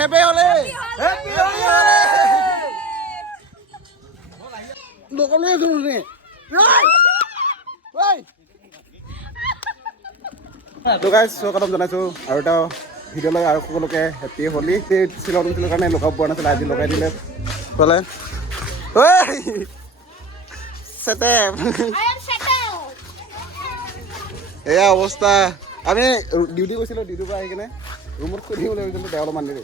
Happy হলে। Happy হলে। দোকানে শুনুনি তো গাইজ স্বাগতম জনাইছোঁ। আৰু এটা ভিডিঅ'লৈ আৰু সকলোকে হেপী হলি। সেই চিলন দিছিলোঁ কাৰণে লগাব পৰা নাছিলে আজি লগাই দিলে। ক'লে এয়া অৱস্থা। আমি ডিউটি গৈছিলোঁ ডিউটিৰ পৰা আহি কিনে। থাকিবলৈ ভাবিছিলোঁ তেওঁ অলপমান দেৰি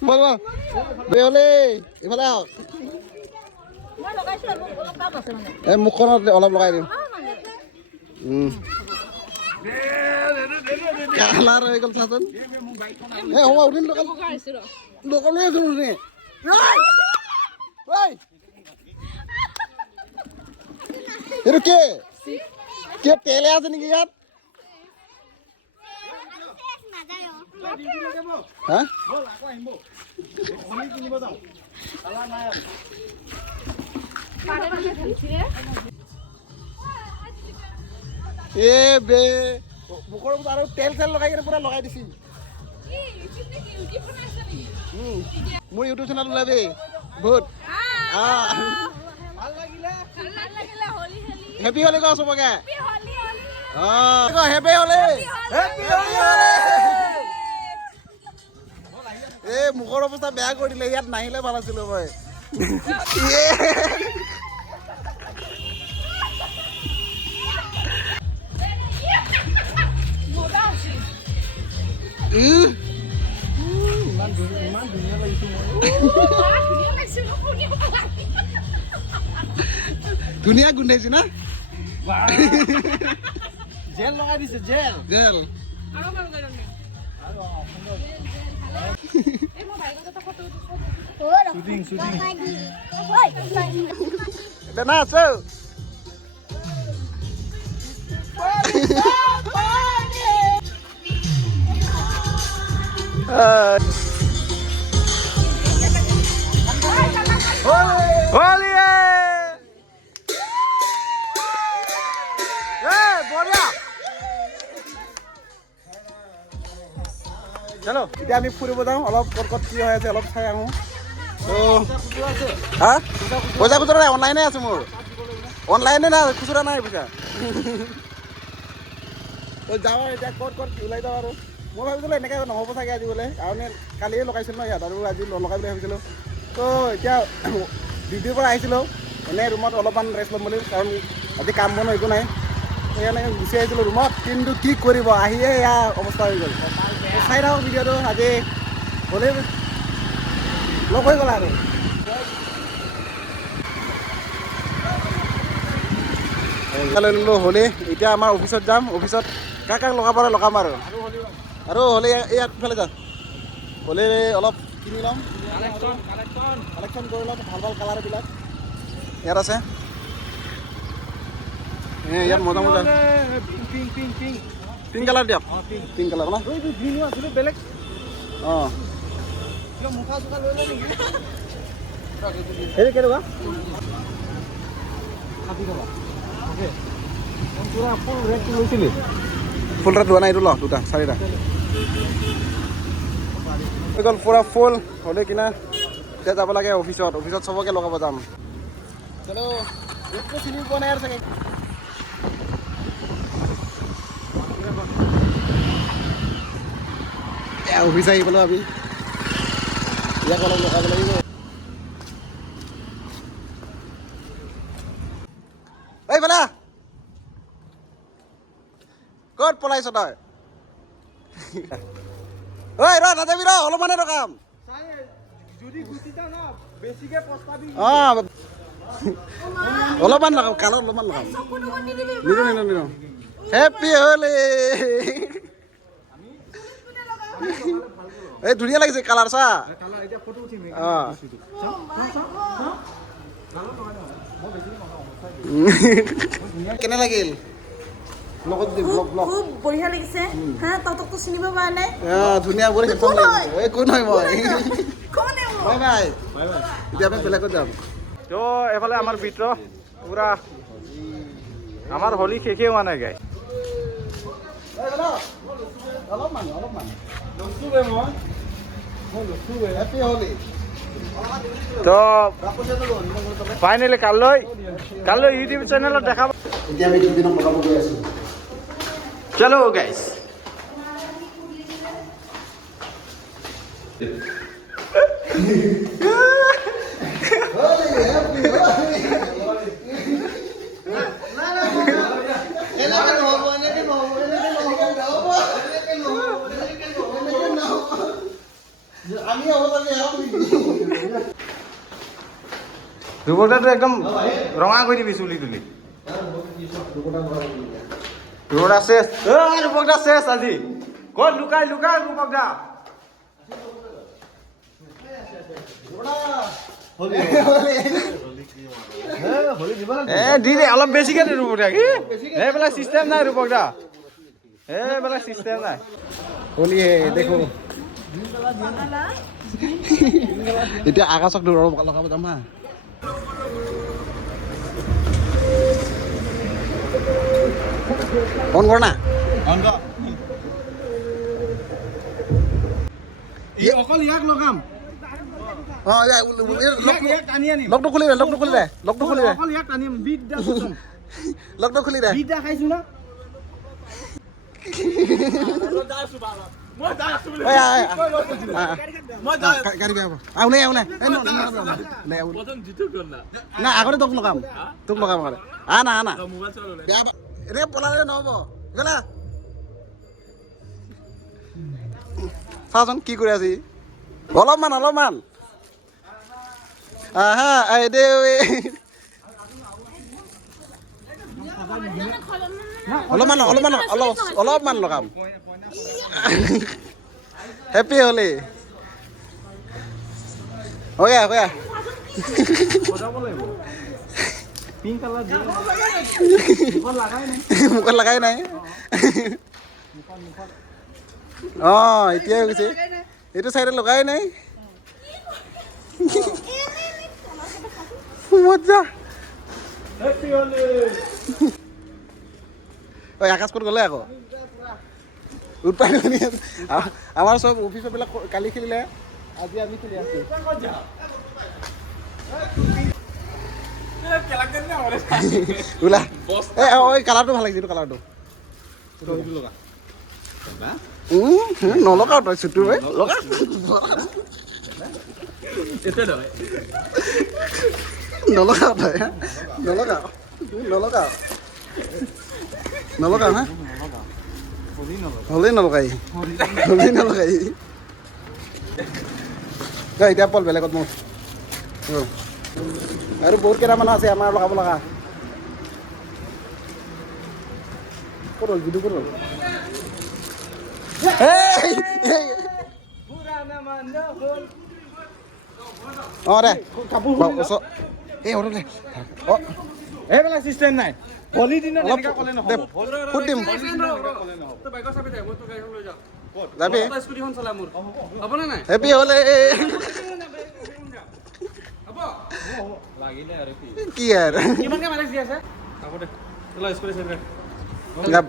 বল বল বেহলে ইফালে আহক এই মুখখনত অলপ লগাই দিম। কালাৰ হৈ গ'ল চাচোন এই হ'ব উঠিম দোকান দোকানলৈ আছো নে এইটো কি? কি তেলে আছে নেকি ইয়াত হা এ বে। মুখৰ আৰু তেল চেল লগাই কিনে পুৰা লগাই দিছি মোৰ ইউটিউব চেনেল ওলাবি। বহুত। হেপী হলি কওঁ চবকে অঁ হেপী হলি হেপী হলি এই মুখৰ অৱস্থা বেয়া কৰি দিলে ইয়াত নাহিলে ভালো আছিলো মই। ধুনীয়া গোন্ধাইছে না? জেল লগাই দিছে জেল। জেল। Shooting shooting. এটা না আছো। হোলি চলো এতিয়া আমি ফুৰিব যাওঁ, অলপ ক'ত ক'ত কি হৈ আছে, অলপ চাই আহোঁ। হা? পইচা খুচুৰা নাই অনলাইনে আছে মোৰ। অনলাইনে নাই খুচুৰা নাই পইচা। যাওঁ এতিয়া ক'ত ক'ত ওলাই যাওঁ আৰু। মই ভাবিছিলোঁ এনেকৈ নহ'ব চাগে আজি বোলে, কাৰণ কালিয়ে লগাইছিলোঁ ন ইয়াত, আৰু আজি নলগাই বুলি ভাবিছিলোঁ। তো এতিয়া ডিউটিৰ পৰা আহিছিলোঁ এনেই ৰুমত অলপমান ৰেষ্ট ল'ম বুলি, কাৰণ আজি কাম বন একো নাই। সেইকাৰণে গুচি আহিছিলোঁ ৰুমত কিন্তু কি কৰিব? আহিয়ে এয়া অৱস্থা হৈ গ'ল। চাই থাকক ভিডিঅ'টো আজি হ'লেই লগ হৈ গ'ল আৰু। লৈ ল'লোঁ হ'লি এতিয়া আমাৰ অফিচত যাম। অফিচত কাক কাক লগাব পাৰে লগাম আৰু। আৰু হ'লে ইয়াত ইফালে যাম হ'লে অলপ কিনি ল'ম। কালেকশ্যন কৰি ল'ম ভালো ভালো কালাৰবিলাক ইয়াত আছে। এ, ইয়াত মজা মজা পিং পিং পিং পিংক কালাৰ দিয়ক পিং পিংক কালাৰ ন গ্ৰীণো আছিলে বেলেগ। অঁ মুখা চুখা লৈ নেকি হেৰি কেনেকুৱা ষাঠি টকা অ'কে পূৰা ফুল ৰেটটো লৈছিলি ফুল এটা লোৱা নাই এইটো ল দুটা চাৰিটা। হৈ গ'ল পূৰা ফুল হ'লে কিনা। এতিয়া যাব লাগে অফিচত অফিচত চবকে লগাব যাম। একো চিনি পোৱা নাই আৰু চাগে। অফিচ আহি পালোঁ আমি। ইয়াক অলপ লগাব লাগিব। এই বেলা! ক'ত পলাইছ তই? ঐ ৰ নাযাবি ৰ অলপমানে ৰখাম। যদি গুচি যাওঁ ন বেছিকৈ পস্তাবি। অঁ অলপমান লগাম কালত অলপমান লগাম। নিদো নিদো নিদো হেপী হলি এই ধুনীয়া লাগিছে কালাৰ চা। কেনে লাগিল? খুব বঢ়িয়া লাগিছে। হা তহঁতকতো চিনিব পৰা নাই অঁ ধুনীয়া বৰ হেডফোন হয়? লাগিছে এই কোন হয়? মই বাই বাই। এতিয়া আমি বেলেগত যাম। তো এফালে আমাৰ ভিতৰ পূৰা। আমাৰ হোলী শেষেই হোৱা নাই গাই অলপমান অলপমান। তো ফাইনেলি কাললৈ কাইলৈ ইউটিউব চেনেলত লগাব চলো গাইছ আমি দুবৰ্তাটো একদম ৰঙা কৰি দিবি চুলি তুলি। দুবৰ্তা চেছ ৰূপকদা চেছ আজি। ক'ত লুকাই লুকাই ৰূপকদা এ দি দে অলপ বেছিকে দে ৰূপকদা এইবিলাক চিষ্টেম নাই ৰূপকদা এইবিলাক চিষ্টেম নাই। হোলি হে দেখো এতিয়া আকাশক লগাব যাম হা অন কৰ না। অকল ইয়াক লগাম। অঁ টানি আনিম লগটো খুলি দে লগটো খুলি দে লগটো খুলি দে অকল ইয়াক টানিম বিট খুলি দে বিট খাইছো না? ন- তোক লগাম তোক লগাম আগতে আহ না আহ না বেয়া পা- এনেকে পলালে নহ'ব গ'লা চাচোন কি কৰি আছে? অলপমান অলপমান আহা আই অলপমান অলপমান অলপ অলপমান লগাম। হেপী হলি হৈ আহ হৈ আহ পিংক কালাৰ মুখত লগাই নাই। অঁ এতিয়াই হৈ গৈছে এইটো চাইডে লগাই নাই। মজা। ঐ আকাশ ক'ত গ'লে আকৌ? আ- আমাৰ চব অফিচৰবিলাক কালি খেলিলে। আজি আমি খেলি আছোঁ। ওলা। এই কালাৰটো ভালো লাগিছে, এইটো কালাৰটো নলগাও তই চুটু ঐ। লগা নলগাও। তই নলগাও হা? হ'লেই নলগাই। হ'লেই নলগাই। ঐ, এতিয়া পল বেলেগত মোৰ। আৰু বহুত কেইটামান আছে আমাৰ লগাব লগা। ক'ত হ'ল? ভিডিঅ' ক'ত হ'ল। অঁ দে। কাপোৰ এই হ'ব দে অঁ এইবিলাক চিষ্টেম নাই। ক'লে নহ'ব। ফুট দিম যাবি? হেপী হ'লে কি? আৰু?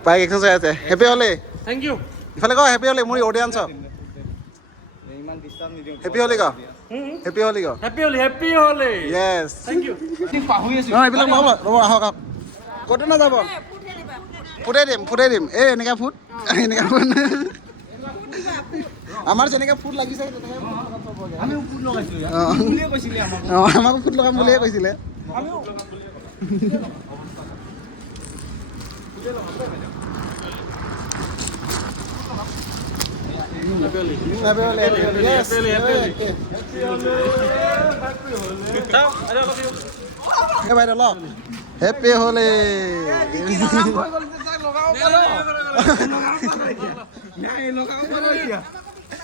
বাইক এক্সাৰচাইজ আছে? হেপী হ'লে। থেংক ইউ ইফালে ক হেপী হ'লে মোৰ অডিয়েঞ্চ হেপী হ'লি ক। হেপী হ'লি ক। Happy Holi happy Holi. Yes thank you পাহৰি আছো। নহয় এইবিলাক নহ'ব ৰ'ব আহক আহক। ক'তো নাযাব ফুটাই দিম ফুটাই দিম। এই এনেকা ফুট? এনেকা ফুট আমাৰ যেনেকৈ ফুট লাগিছে তেনেকৈ আমি ফুট অঁ। বুলিয়ে কৈছিলে আমাক। অঁ আমাকো ফুট লগাম বুলিয়ে কৈছিলে আমিও Happy Holi, happy Holi. Yes. চাওঁ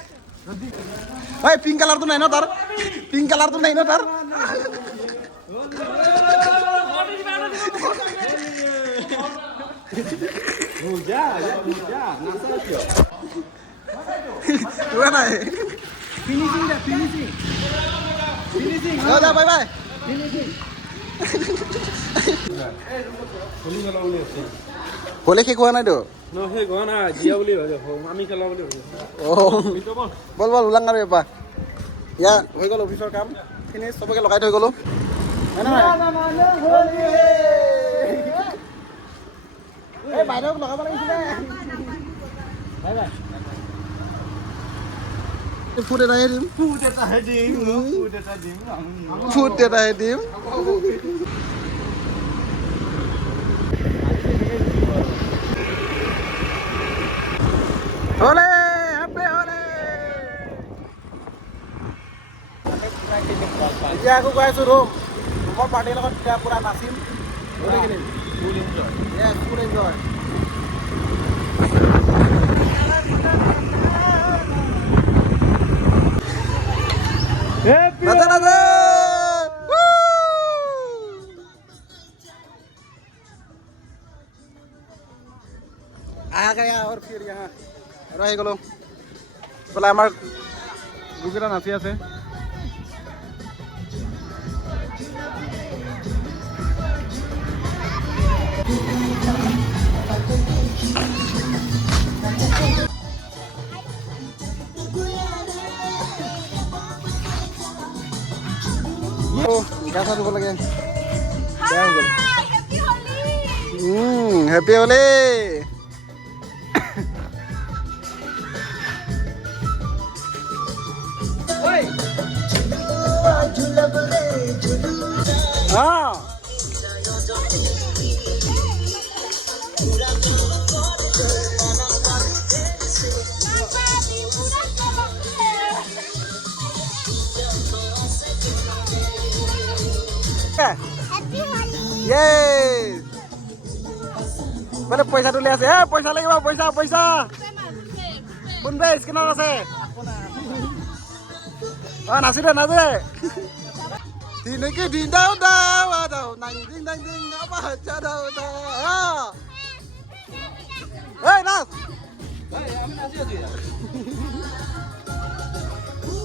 আৰু অলপ দিওঁ এই। বাইদেউ লওক হেপী হলি এই পিংক কালাৰটো নাই ন তাৰ পিংক কালাৰটো নাই ন তাৰ কিবা নাই ফিনিচিং দে ফিনিচিং ফিনিচিং যা বাই বাই। হোলী খেলা ফুট এটাহে দিম ফুট এটাহে দিম ফুট এটাহে দিম পাৰ্টিৰ লগত পুৰা নাচিম গুড এনজয় और फिर यहाँ আৰু আহি গ'লো বোলে আমাৰ গ্ৰুপকেইটা নাচি আছে গা চা ধুব লাগে বেয়া হৈ গ'ল Happy Holi! হেপী হলি অঁ Happy Holi! Yes! বোলে পইচা তুলি আছে এ পইচা লাগিব পইচা পইচা কোনবে স্কেনাৰ আছে অঁ নাচি দে নাচি দে দিনকে দিন দাও দাও দাও নাং দিং নাং দিং আপা হাজা দাও দাও এই নাচ